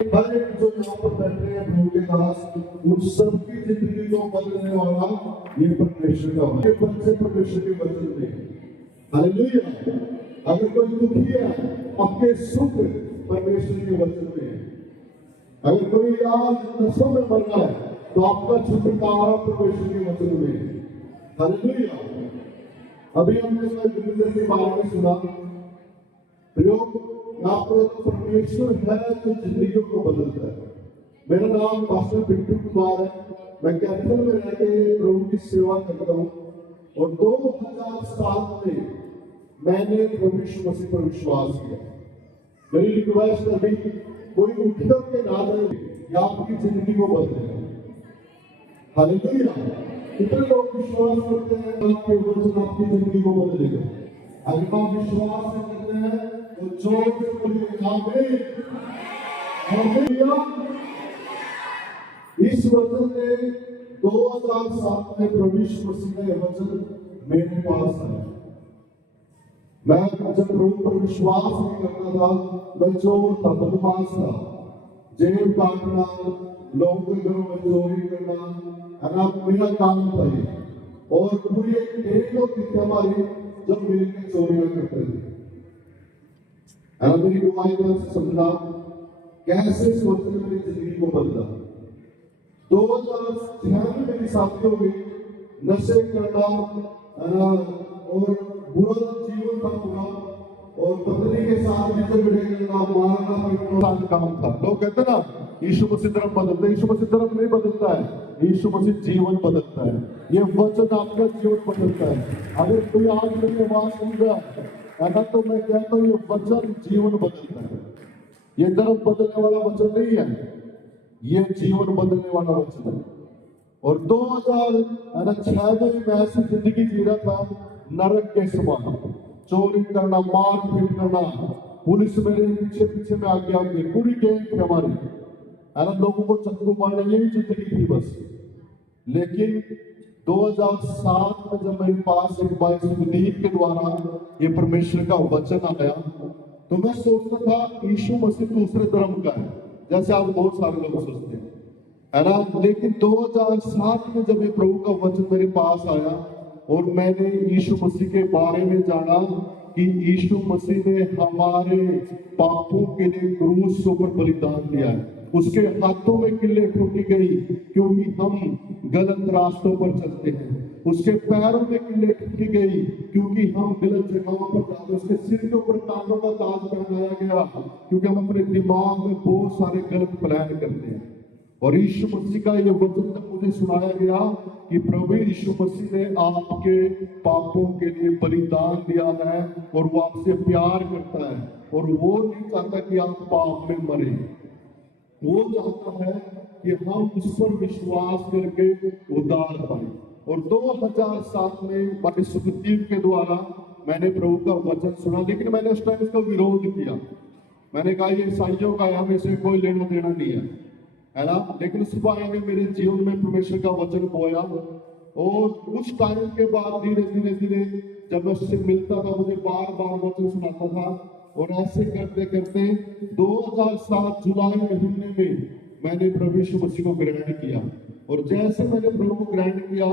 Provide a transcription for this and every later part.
हर एक जो यहाँ पर बैठे हैं प्रभु के दास, उन सबकी जिंदगी को बदलने वाला ये परमेश्वर का वचन, ये बच्चे परमेश्वर के वचन में। हालेलुया। अगर कोई दुखी है, आपके सुख परमेश्वर के वचन में है। अगर कोई आज नशों में मर रहा है, तो आपका छुटकारा परमेश्वर के वचन में है। हालेलुया। अभी हमने गुरुदेव के बारे में सुना। प्रयोग आपको परमेश्वर है जो जिंदगियों को बदलता है। मेरा नाम पास्टर पिंटू कुमार है। मैं कैथल में रह के प्रभु की सेवा करता हूँ और 2007 में मैंने प्रभु यीशु मसीह पर विश्वास किया। मेरी रिक्वेस्ट अभी कोई उठकर के ना जाए या आपकी जिंदगी को बदले। हालेलुया। कितने लोग विश्वास करते हैं आपके वचन आपकी जिंदगी को बदलेगा? अगर आप विश्वास करते हैं तो जोर से बोलिए आमीन। हालेलुया। इस वचन ने 2007 में प्रभु यीशु मसीह का वचन मेरे पास आया। मैं जब प्रभु पर विश्वास नहीं करता था, मैं चोर था, बदमाश था, जेब काटना, लोगों के घरों में चोरी करना, मेरा काम था ये। और पूरी एक डेढ़ लोग थी हमारी जब मिलकर चोरियां करते थे। मेरी गुमाई को समझा कैसे सोचने मेरी जिंदगी को बदला। 2006 में मेरी शादी हो गई। नशे करना और बुरा जीवन था पूरा, और पत्नी के साथ बिछड़ करना, मारना पीटना काम था। लोग कहते ना यीशु मसीह धर्म बदलता है। यीशु मसीह धर्म नहीं बदलता है, यीशु मसीह जीवन बदलता है। ये वचन आपका जीवन बदलता है। अगर कोई आज मेरी आवाज सुन रहा है तो मैं कहता हूँ ये वचन जीवन बदलता है। ये धर्म बदलने वाला वचन नहीं है, ये जीवन बदलने वाला वचन है। और 2006 में मैं ऐसी जिंदगी जी रहा था नरक के समान। चोरी करना, मार पीट करना, पुलिस मेरे पीछे पीछे में आगे पूरी गैंग थी हमारी, लोगों को चक्कू मारने, यही जिंदगी थी बस। लेकिन 2007 में जब मेरे पास एक भाई सुदीप के द्वारा ये परमेश्वर का वचन आया, तो मैं सोचता था यीशु मसीह दूसरे धर्म का है, जैसे आप बहुत सारे लोग सोचते हैं, है ना। लेकिन 2007 में जब ये प्रभु का वचन मेरे पास आया और मैंने यीशु मसीह के बारे में जाना कि यीशु मसीह ने हमारे पापों के लिए क्रूस पर बलिदान दिया है। उसके हाथों में किल्ले ठोकी गई क्योंकि हम गलत रास्तों पर चलते हैं। उसके पैरों में किल्ले ठोकी गई क्योंकि हम गलत जगहों पर जाते हैं। उसके सिर के ऊपर कांटों का ताज पहनाया गया क्योंकि हम अपने दिमाग में बहुत सारे गलत प्लान करते हैं। और यीशु मसीह का ये वचन तक मुझे सुनाया गया कि प्रभु यीशु मसीह ने आपके पापों के लिए बलिदान दिया है और वो आपसे प्यार करता है और वो नहीं चाहता कि आप पाप में मरे। वो चाहता है कि हम उस पर विश्वास करके उद्धार पाए। और 2007 में माने सुखदेव के द्वारा मैंने प्रभु का वचन सुना, लेकिन मैंने उस टाइम इसका विरोध किया। मैंने कहा ये ईसाइयों का हमें से कोई लेना देना नहीं है ना। लेकिन सुबह ने मेरे जीवन में परमेश्वर का वचन बोया और कुछ टाइम के बाद धीरे धीरे धीरे जब मैं उससे मिलता था, मुझे बार बार वचन सुनाता था। और ऐसे करते करते 2007 जुलाई महीने में मैंने प्रभु यीशु मसीह को ग्रहण किया। और जैसे मैंने प्रभु को ग्रहण किया,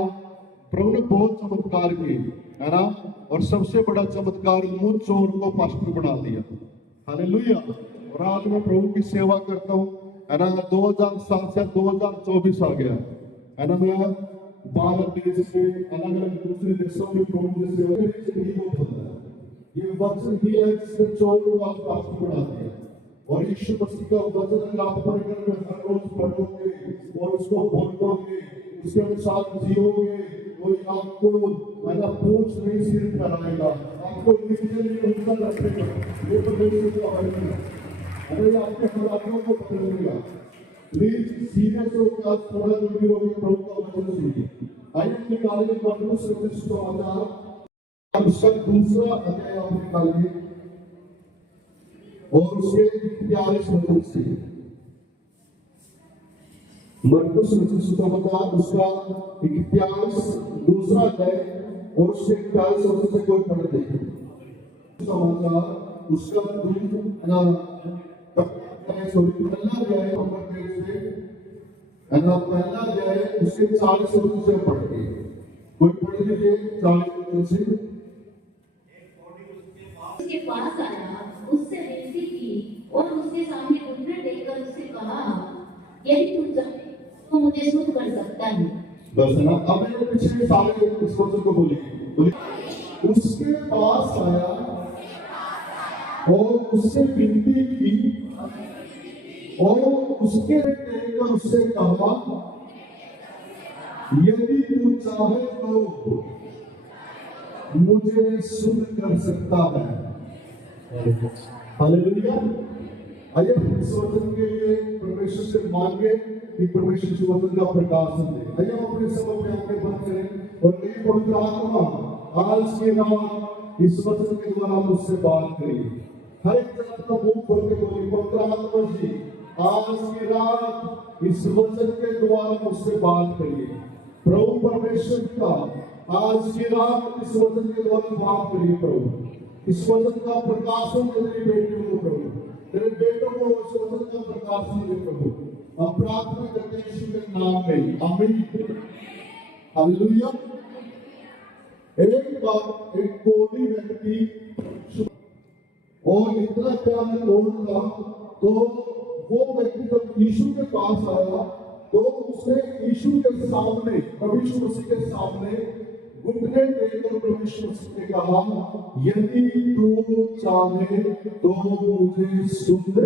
प्रभु ने बहुत चमत्कार किए, है ना। और सबसे बड़ा चमत्कार मुझ चोर को पास्टर बना दिया। हालेलुया। और आज मैं प्रभु की सेवा करता हूँ, है ना। 2007 से 2024 आ गया, है ना। मैं भारत देश से अलग अलग दूसरे देशों में प्रभु की सेवा करता है। ये वचन ही है जिसने चोर को आप पास्टर बना दिया। और यीशु मसीह का वचन अगर आप पढ़कर हर रोज पढ़ोगे और उसको बोलोगे, उसके अनुसार जियोगे, कोई आपको मेरा पूछ नहीं सिर ठहराएगा, आपको नीचे नहीं ऊंचा रखेगा। ये परमेश्वर का वचन है, अरे आपके हालातों को बदलेगा। प्लीज सीरियस होकर आज थोड़ा जल्दी होकर प्रभु का वचन सुनिए। आइए निकालिए मरकुस सुसमाचार उसका दूसरा अध्याय आप निकालिए और उसके 41 वचन से। मरकुस सुसमाचार उसका 41 दूसरा अध्याय और उसके 41 वचन से कोई पढ़ दे। समाचार उसका पहला अध्याय पहला अध्याय उसके 40 से पढ़ के कोई पढ़ लीजिए 40 से। उसके पास आया, उससे विनती की और उसके सामने घुटने टेककर उससे कहा, यदि तू चाहे तो मुझे शुद्ध कर सकता है। बस ना, अब मैंने पिछले सारे इस वचन को बोलिए। उसके पास आया और उससे विनती की और उसके टेककर उससे कहा, यदि तू चाहे तो मुझे शुद्ध कर सकता है। हालेलुया। आइए इस वचन के लिए परमेश्वर से मांगे कि परमेश्वर इस वचन का प्रकाशन दे। आइए हम अपने सब में आंखें बंद करें और ये पवित्र आत्मा आज की रात इस वचन के द्वारा मुझसे बात करिए। हर एक जन का मुंह खोल के बोलिए, पवित्र आत्मा जी आज की रात इस वचन के द्वारा मुझसे बात करिए। प्रभु परमेश्वर का आज की रात इस वचन के द्वारा बात करिए। प्रभु इस वचन का प्रकाशन तेरे बेटियों को प्रभु, तेरे बेटों को इस वचन का प्रकाशन दे प्रभु। हम प्रार्थना करते हैं यीशु के नाम में, आमीन। हालेलुया। एक बार एक कोढ़ी व्यक्ति और इतना प्यार कोढ़ था, तो वो व्यक्ति जब यीशु के पास आया तो उसने यीशु के सामने, प्रभु यीशु मसीह के सामने घुटने टेककर प्रभु यीशु मसीह ने कहा, यदि तू चाहे तो मुझे शुद्ध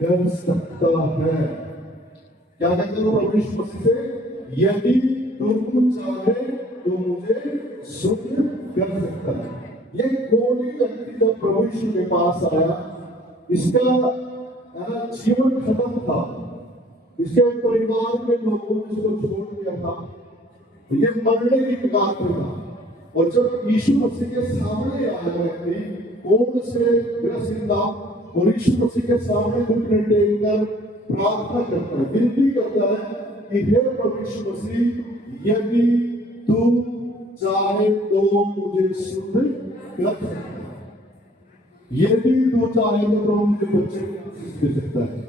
कर सकता है। क्या कहते हो प्रभु यीशु मसीह से? यदि तू चाहे तो मुझे शुद्ध कर सकता है। ये कोढ़ी व्यक्ति जब प्रभु यीशु के पास आया, इसका जीवन खत्म था, इसके परिवार के लोगों ने इसको छोड़ दिया था, ये मरने की कगार पर था। और जब यीशु मसीह के सामने आया व्यक्ति कोढ़ से ग्रसित था और यीशु मसीह के सामने घुटने टेककर प्रार्थना करता है, विनती करता है कि हे प्रभु यीशु मसीह, यदि तू चाहे तो मुझे शुद्ध कर सकता है। यदि तू चाहे तो मुझे बच्चे दे सकता है।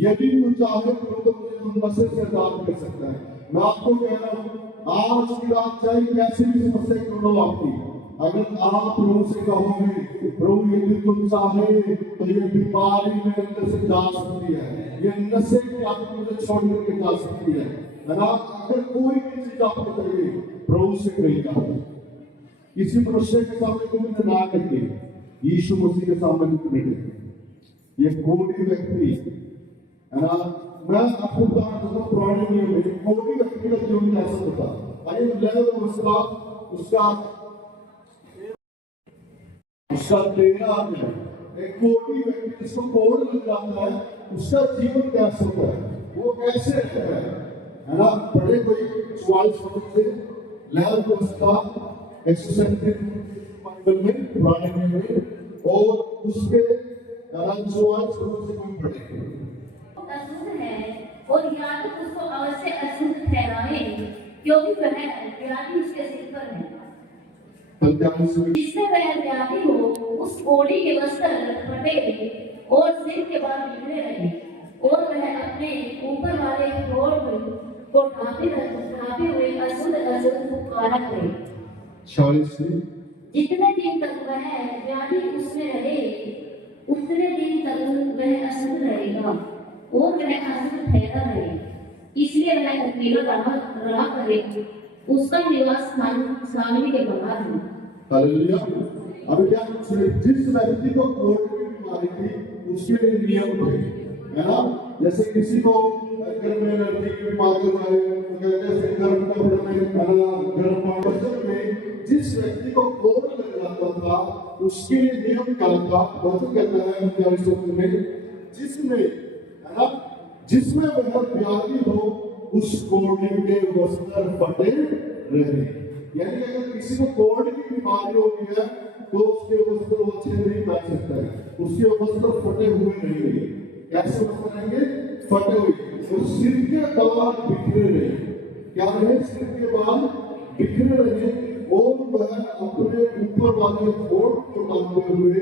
यदि तू चाहे तो मुझे मसले से आजाद कर सकता है। मैं आपको कह रहा हूँ आज की रात चाहे कैसी भी समस्या क्यों ना आपकी, अगर आप प्रभु से कहोगे प्रभु यदि तुम चाहे तो ये बीमारी मेरे अंदर से जा सकती है, ये नशे की आदत मुझे छोड़ करके जा सकती है। अगर कोई भी चीज आपको चाहिए प्रभु से कहिएगा, किसी मनुष्य के सामने तुम ना करके यीशु मसीह के सामने तुम बैठे। ये कोढ़ी व्यक्ति है ना, मैं आपको उदाहरण देता हूँ पुराने नियम में कोढ़ी व्यक्ति का जीवन कैसा होता। आइए उसका तेरा एक कोढ़ी व्यक्ति जिसको कोढ़ लग जाता है, उसका जीवन कैसा होता है, वो कैसे रहता है ना। पढ़े कोई 44 से लहर को उसका एक्सरसाइज बाइबल में पुराने नियम में, और उसके 44 से कोई पढ़े अशुद्ध है और या तो उसको अवश्य अशुद्ध ठहराए, क्योंकि वह व्याधि उसके सिर पर है। जिससे वह व्याधि हो उस कोढ़ी के वस्त्र फटे और सिर के बाल बिखरे रहे, और वह अपने ऊपर वाले होठ को ढांपे हुए अशुद्ध अशुद्ध पुकारा करे। जितने दिन तक वह व्याधि उसमें रहे उतने दिन तक वह अशुद्ध रहेगा और वह अशुद्ध ठहरा रहे, इसलिए वह अकेला रहा करे। उसका निवास स्थान सामने के बाहर है। हालेलुया। अब क्या जिस व्यक्ति को कोढ़ की बीमारी थी उसके लिए नियम थे, है ना। जैसे किसी को घर में एलर्जी की बीमारी हो जाए तो जैसे गर्म कपड़े में गर्म बर्तन में जिस व्यक्ति को कोढ़ लग जाता था उसके लिए नियम क्या था। वचन कहता है 39 में, जिसमें है ना, जिसमें वह व्याधि हो उस कोढ़ी के वस्त्र फटे रहे। यानी अगर किसी को कोढ़ की बीमारी होती है तो उसके वस्त्र अच्छे नहीं पहन सकता है, उसके वस्त्र फटे हुए रहेंगे। कैसे वस्त्र रहेंगे? फटे हुए। तो सिर के बाल बिखरे रहे। क्या रहे? सिर के बाल बिखरे रहे और वह अपने ऊपर वाले होठ को टांगे हुए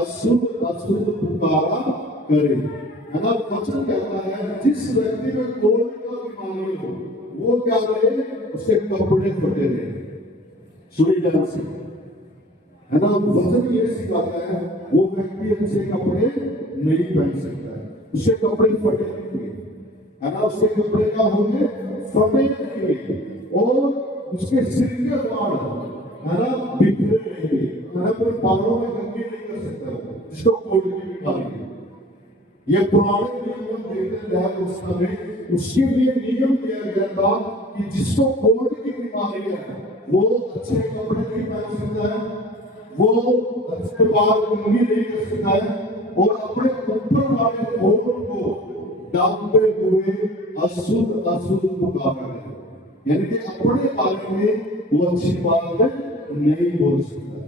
अशुद्ध अशुद्ध पुकारा करे। है ना, वचन कहता है जिस व्यक्ति में कोढ़ का बीमारी हो वो क्या रहे, उसके कपड़े फटे रहे। सुनी ध्यान से, है ना, वचन ये सिखाता है वो व्यक्ति अच्छे कपड़े नहीं पहन सकता है, उसके कपड़े फटे रहेंगे, है ना, उसके कपड़े का होंगे फटे रहेंगे और उसके सिर के बाल, है ना, बिखरे रहेंगे, है ना, कोई बालों में कंघी नहीं कर सकता जिसको कोढ़ की बीमारी है। ये पुराने नियम हम देखते हैं उस समय, उसके लिए नियम दिया गया था कि जिसको कोढ़ की बीमारी है वो अच्छे कपड़े नहीं पहन सकता है, वो अच्छे बाल कंघी नहीं कर सकता है और अपने ऊपर वाले होंठ को दाबते हुए अशुद्ध अशुद्ध पुकारा है, यानी कि अपने बारे में वो अच्छी बात नहीं बोल सकता।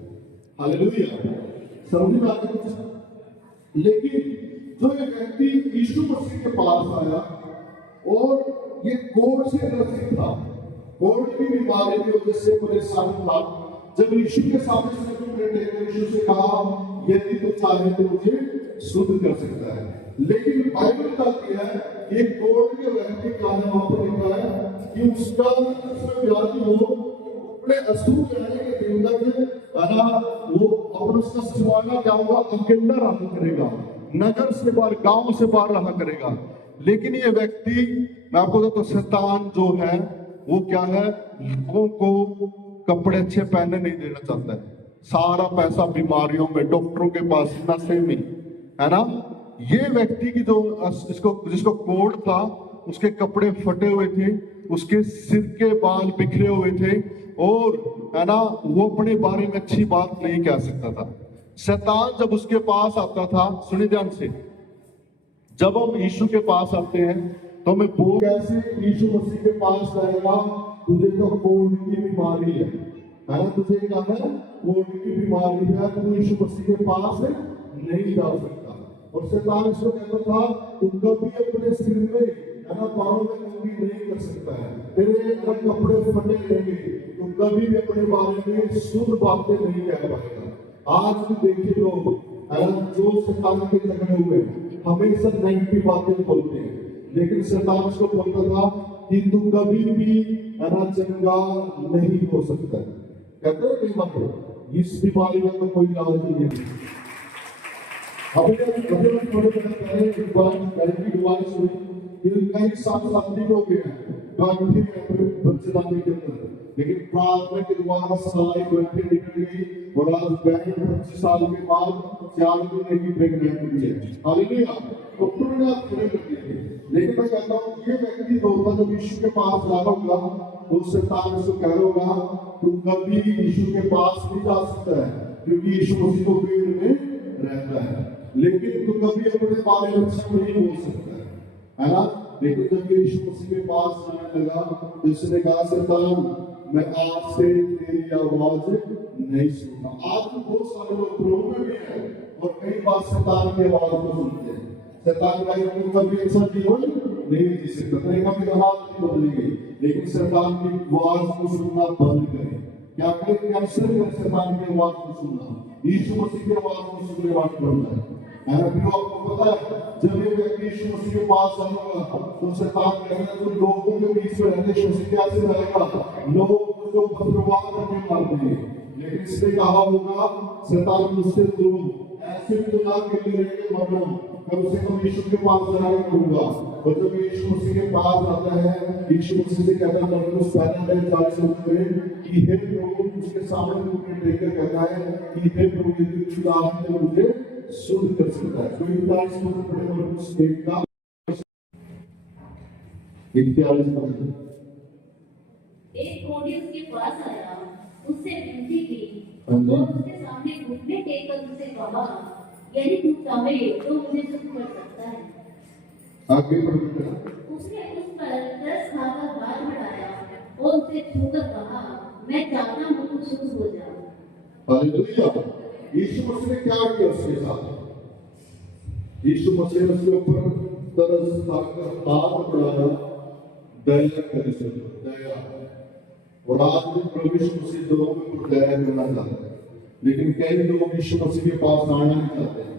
हालेलुया, समझ में आता है। लेकिन जो ये व्यक्ति यीशु मसीह के पास आया और ये कोढ़ से ग्रसित था, कोढ़ की बीमारी की वजह से परेशान था, जब यीशु के सामने सिर टेकर यीशु से कहा यदि तू चाहे तो मुझे शुद्ध कर सकता है। लेकिन बाइबल बताती है कि एक कोढ़ के व्यक्ति का नाम वहां पर लिखा है कि उसका उसमें व्याधि हो, अपने अशुद्ध रहने के दिन तक वो और उसका सिवाना क्या होगा, अकेला रहा करेगा, नगर से बाहर, गांव से बाहर रहा करेगा। लेकिन ये व्यक्ति, मैं आपको बताता हूं, शैतान जो है वो क्या है, लोगों को कपड़े अच्छे पहनने नहीं देना चाहता है, सारा पैसा बीमारियों में, डॉक्टरों के पास, नशे में, है ना। ये व्यक्ति की जो जिसको कोढ़ था उसके कपड़े फटे हुए थे, उसके सिर के बाल बिखरे हुए थे और, है ना, वो अपने बारे में अच्छी बात नहीं कह सकता था। शैतान जब उसके पास आता था, सुनिए ध्यान से, जब हम यीशु के पास आते हैं तो हमें बोल कैसे यीशु मसीह के पास जाएगा, तुझे तो कोढ़ की बीमारी है ना, तुझे क्या है, कोढ़ की बीमारी है, तू यीशु मसीह के पास नहीं जा सकता। और शैतान इसको कहता था तू कभी अपने सिर में, है ना, बालों में कंघी नहीं कर सकता है, तेरे अगर कपड़े फटे रहेंगे तो कभी भी अपने बारे में शुद्ध बातें नहीं कह पाएगा। आज भी देखिए लोग, जो शैतान के झगड़े हुए हमेशा नेगेटिव बातें बोलते हैं, लेकिन शैतान उसको बोलता था कि तू कभी भी, है ना, चंगा नहीं हो सकता। कहते हैं कई बार इस बीमारी का तो कोई इलाज नहीं है। अभी थोड़े दिन पहले एक बार की दुआ सुनी कि कई साथी लोग हैं बैठे अपने बच्चेदानी के अंदर, लेकिन प्रार्थना के द्वारा सारी बैठे निकल गई और आज बहन 25 साल के बाद 4 महीने की प्रेग्नेंट हुई है। हालेलुया, तो पूर्ण खड़े कर दिए। लेकिन मैं कहता हूँ ये व्यक्ति जो होगा जब यीशु के पास जा होगा तो शैतान उसको कह होगा तू कभी यीशु के पास नहीं जा सकता है, क्योंकि यीशु मसीह तो पेड़ में रहता है, लेकिन तू कभी अपने बारे में अच्छा नहीं बोल सकता है ना। लेकिन जब यीशु मसीह के पास जाने लगा तो उसने कहा शैतान मैं आज से तेरी आवाज नहीं सुनता। आज तो बहुत सारे लोग प्रभु में भी हैं और कई बार शैतान की आवाज को सुनते हैं। शैतान का कभी अच्छा जीवन नहीं जी सकता, कभी आवाज नहीं बदलेगी, लेकिन शैतान की आवाज को सुनना बंद करें। क्या करें, कैंसर है शैतान की आवाज को सुनना, यीशु मसीह की आवाज को सुनने वाला बनता है। आपको पता है जब ये व्यक्ति यीशु मसीह के पास आएगा तो शैतान कहेगा तो लोगों के बीच में रहने से कैसे रहेगा, लोग उसको बर्बाद करने मारते हैं। लेकिन इसने कहा होगा शैतान मुझसे दूर ऐसे तुला के लिए रहेंगे, मतलब कम से कम यीशु के पास जाने होगा। और जब यीशु मसीह के पास आता है, यीशु मसीह से कहता है मरकुस 12:40 में कि हे प्रभु, उसके सामने मुझे देखकर कहता है कि हे प्रभु यदि तू चाहे तो मुझे शुद्ध कर सकता है। कोई 40 में पढ़े मरकुस 1 का 41 में एक कोढ़ी उसके पास आया, उससे विनती की और उसके सामने घुटने टेककर उससे कहा यदि तू चाहे तो मुझे शुद्ध कर सकता है। आगे बढ़ते उसने उस पर तरस खाकर हाथ बढ़ाया और उसे छूकर कहा मैं चाहता हूँ तू शुद्ध हो जा। हालेलुया। यीशु मसीह ने क्या किया उसके साथ? यीशु मसीह ने उसके ऊपर तरस खाकर हाथ बढ़ाया, दया कर से दया। और आज भी प्रभु यीशु मसीह लोगों के ऊपर दया करना चाहता है, लेकिन कई लोग यीशु मसीह के पास आना नहीं चाहते हैं।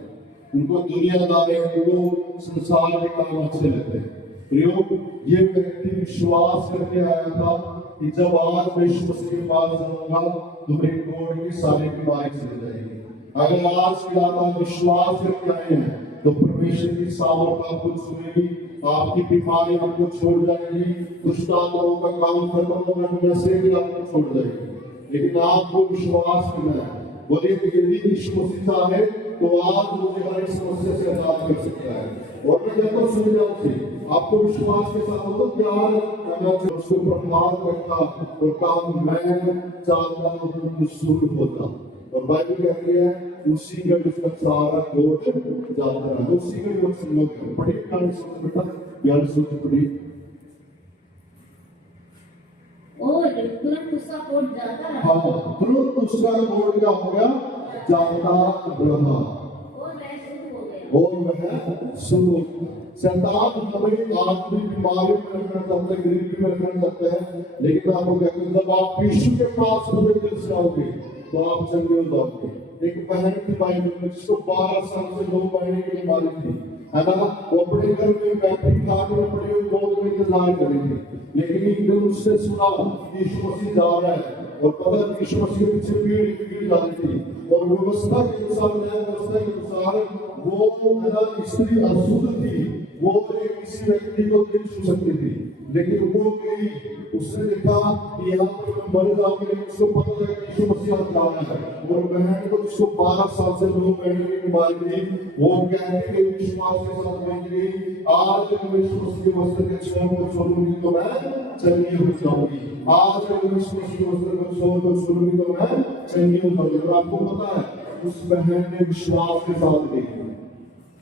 उनको दुनियादारी, उनको संसार के काम अच्छे लगते हैं। प्रयोग ये व्यक्ति विश्वास करके आया था कि जब आज मैं यीशु मसीह के पास जाऊंगा तो मेरी कोढ़ की सारी बीमारी चली जाएगी। अगर आज की रात आप विश्वास करके आए हैं तो परमेश्वर की सामर्थ आपको छुएगी, आपकी बीमारी आपको छोड़ जाएगी, दुष्ट आत्माओं का काम खत्म होगा, नशे भी आपको छोड़ जाएगी। लेकिन आपको विश्वास करना है। बोलिए कि यदि यीशु मसीह चाहे तो आज मुझे हर एक समस्या से आजाद कर सकता है। और मैं कहता सुविधा से आपको विश्वास के साथ तो प्यार करना चाहिए, उसको प्रभाव करता और काम मैं चाहता हूँ तो शुरू होता। और बाइबल कहती है उसी का उसका सारा बोझ जाता है, उसी का वो संयोग बड़े कान से बेटा प्यार से पड़ी और तुरंत उसका कोट जाता रहा। हाँ, तुरंत उसका बोझ क्या हो गया, जाता रहा और वह सुनो। शैतान हमें आदमी बीमारी में रखना चाहता है, गरीबी में रखना चाहता है, लेकिन आपको कहते हैं जब आप यीशु के पास पूरे दिल से आओगे तो आप चंगे हो जाओगे। एक बहन थी बाइबल में जिसको 12 साल से 2 महीने की बीमारी थी, है ना। वो अपने घर में बैठी खाट में पड़ी हुई बहुत में इंतजार करी थी, लेकिन एक दिन उसने सुना कि यीशु मसीह जा रहा है और पता यीशु मसीह के पीछे भीड़ जा रही थी और व्यवस्था के अनुसार व्यवस्था के अनुसार वो स्त्री अशुद्ध थी, वो एक किसी व्यक्ति को नहीं छू सकती थी, लेकिन वो गई, उसने देखा कि यहाँ पर मैं मर जाऊंगी, लेकिन उसको पता लगा कि यीशु मसीह आ रहा है। और बहन को जिसको 12 साल से 2 महीने की बीमारी थी, वो कहने के विश्वास के साथ गई, आज मैं यीशु मसीह के वस्त्र के छूने को छोड़ूंगी तो मैं चंगी हो जाऊंगी। आज मैं यीशु मसीह के वस्त्र को छोड़ूंगी तो मैं चंगी हो जाऊंगी। और आपको पता है उस बहन ने विश्वास के साथ गई,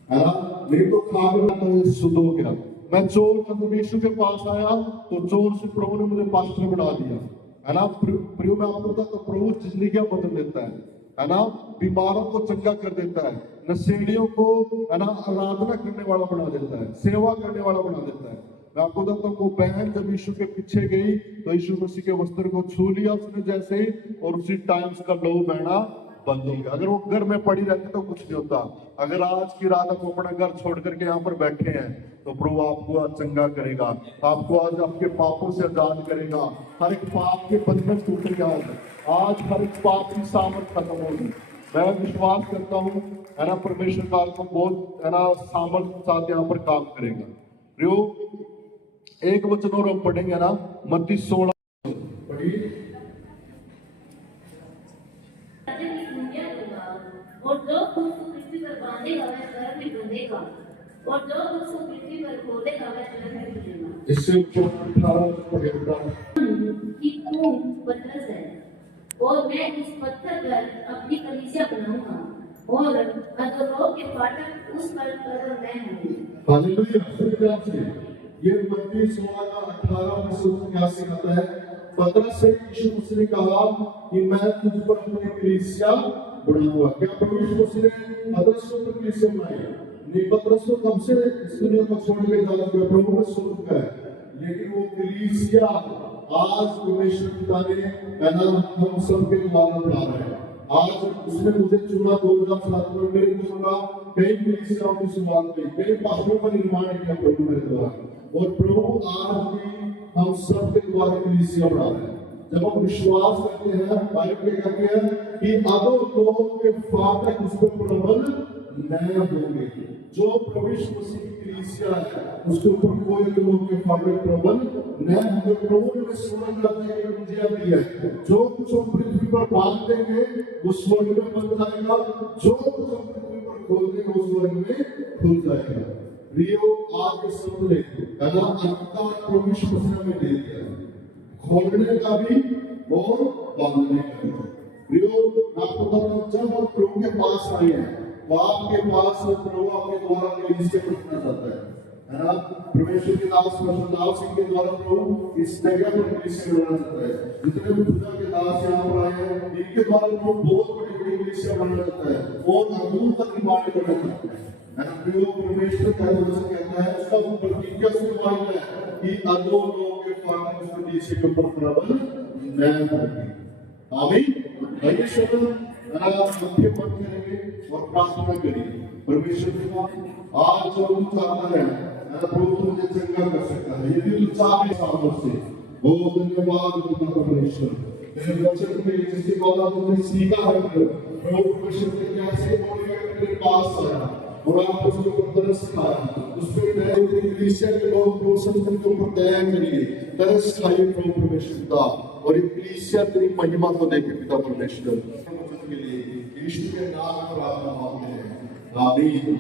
है ना। मेरी तो खाना तो शुद्ध हो गया। मैं चोर जब यीशु के पास आया तो चोर से प्रभु ने मुझे पास्टर बना दिया, है ना। प्रियो में आपको पता तो प्रभु जिंदगियां बदल देता है ना। बीमारों को चंगा कर देता है, नशेड़ियों को, है ना, आराधना करने वाला बना देता है, सेवा करने वाला बना देता है। मैं आपको बताता हूँ वो बहन जब यीशु के पीछे गई तो यीशु मसीह के वस्त्र को छू लिया उसने जैसे ही, और उसी टाइम उसका लहू बहना बंद हो गया। अगर वो घर में पड़ी रहती तो कुछ नहीं होता। अगर आज की रात आप अपना घर छोड़ करके यहाँ पर बैठे हैं तो प्रभु आपको आज चंगा करेगा, आपको आज आपके पापों से आजाद करेगा। हर एक पाप के बंधन टूटेगा, आज हर एक पाप की सामर्थ खत्म होगी। मैं विश्वास करता हूँ, है ना, परमेश्वर काल को बहुत, है ना, सामर्थ साथ यहाँ पर काम करेगा। प्रियो एक वचन और हम पढ़ेंगे ना, मत्ती 16 और जो उसको पृथ्वी पर बांधेगा वह स्वर्ग में बंधेगा, और जो उसको पृथ्वी पर खोदेगा वह स्वर्ग में खोदेगा। इससे ऊपर 18 पढ़ेगा कि तू पत्थर है और मैं इस पत्थर पर अपनी कलीसिया बनाऊंगा और अधोलोक के फाटक उस पर मैं हूँ। हालेलुया। ये मत्ती 16:18 में से क्या सिखाता है। पतरस से यीशु मसीह ने कहा कि मैं तुझ पर अपनी कलीसिया बनाऊंगा। क्या प्रभु यीशु मसीह ने पतरस को अपनी कलीसिया बनाई? नहीं, पतरस को कब से इस दुनिया को छोड़ के जा चुका है, प्रभु में सो चुका है, लेकिन वो कलीसिया आज परमेश्वर पिता ने हम सबके द्वारा बढ़ा रहा है। आज उसने मुझे चुना 2007 में, मेरे चुना कई कलीसियाओं की शुरुआत की, कई पास्टरों का निर्माण किया प्रभु मेरे द्वारा, और प्रभु आज भी हम सबके द्वारा कलीसिया बढ़ा रहे हैं। जब हम विश्वास करते हैं, बाइबल कहती है कि अधोलोक के फाटक उस पर प्रबल न होंगे। जो प्रभु यीशु मसीह की कलीसिया है उसके ऊपर कोई अधोलोक के फाटक प्रबल न होंगे। प्रभु ने स्वर्ग का मुझे दिया है, जो कुछ हम पृथ्वी पर बांध देंगे वो स्वर्ग में बन जाएगा, जो कुछ हम पृथ्वी पर खोल देंगे वो स्वर्ग में खुल जाएगा। रियो आज के शब्द है ना, अधिकार प्रभु यीशु मसीह में दे दिया, खोलने का भी और बांधने का भी। रियो आपको पता, जब हम प्रभु के पास आए हैं तो आपके पास प्रभु आपके द्वारा कलीसिया बनाना चाहता है ना। परमेश्वर के दास दास सिंह के द्वारा प्रभु इस जगह पर कलीसिया बनाना चाहता है। जितने भी खुदा के दास यहाँ पर आए हैं इनके द्वारा प्रभु बहुत बड़ी बड़ी कलीसिया बनाना चाहता है और अदूर तक निर्माण करना चाहता है। परमेश्वर का वचन कहता है, उसका प्रतिज्ञा से मानना है कि अधोलोक के फाटक उस कलीसिया के ऊपर प्रबल न होंगे। आमीन। आइए सब मध्य पर करेंगे और प्रार्थना करेंगे। परमेश्वर का आज जो तू चाहता है प्रभु तू मुझे चंगा कर सकता है, यदि तू चाहे सामने से। बहुत धन्यवाद पिता परमेश्वर, तेरे वचन में जिसके द्वारा तुमने सीखा है प्रभु परमेश्वर ने कैसे मेरे पास आया और आपको उसके ऊपर तरस खाया, उस पर दया कलीसिया के लोग प्रभु संतन के ऊपर दया करिए, तरस खाइए प्रभु परमेश्वर पिता, और ये कलीसिया तेरी महिमा को देखे पिता परमेश्वर। के लिए यीशु के नाम में प्रार्थना मांगते हैं, आमीन।